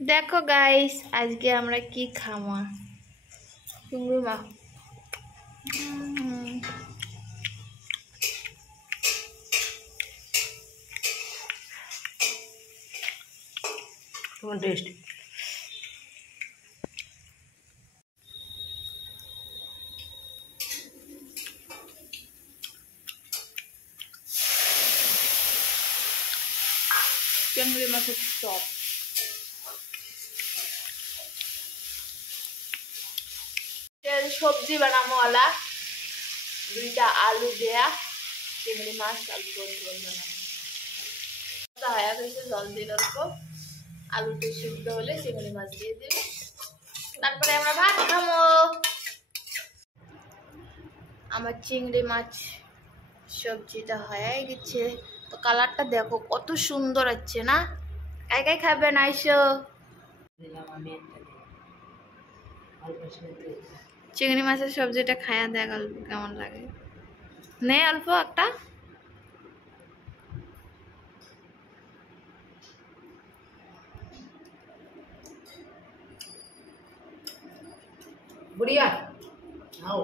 দেখো গাইস, আজকে আমরা কি খামা চিংড়ি মাছ। তোমার টেস্ট চিংড়ি মাছের চপ। সবজি বানাবো ওলা, দুইটা আলু দেয়া চিংড়ি মাছ আর ঝোল বানাবো। হয়ে গেছে, জল দিয়ে অল্প, আলুটা সিদ্ধ হলে চিংড়ি মাছ দিয়ে দিবে, তারপরে আমরা ভাত খাবো। আমার চিংড়ি মাছ সবজিটা হয়ে গেছে, তো কালারটা দেখো কত সুন্দর হচ্ছে না? কাই কাই খাবেন আইসো? চিংড়ি মাছের সবজিটা খায়া দেখ অল্প কেমন লাগে, নে অল্প একটা। বুড়িয়া খাও।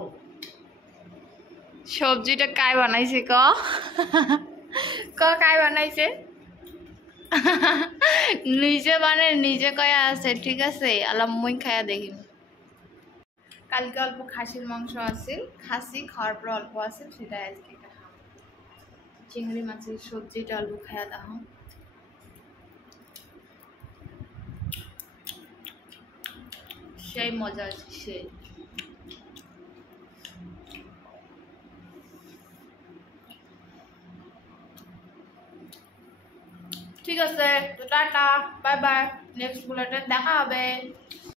সবজিটা কাই বানাইছে ক কাই বানাইছে? নিজে বানে নিজে কয়া আছে, ঠিক আছে। আলাম মুই খায়া দেখি। কালকে অল্প খাসির মাংস আছে, খাসি খাওয়ার পর অল্প আছে, সেটা আজকে খাবো। চিংড়ি মাছের সবজিটা অল্প খায়া দাও। সেই মজা আছে সেই। ঠিক আছে, তো টাটা, বাই বাই, নেক্সট বুলেটে দেখা হবে।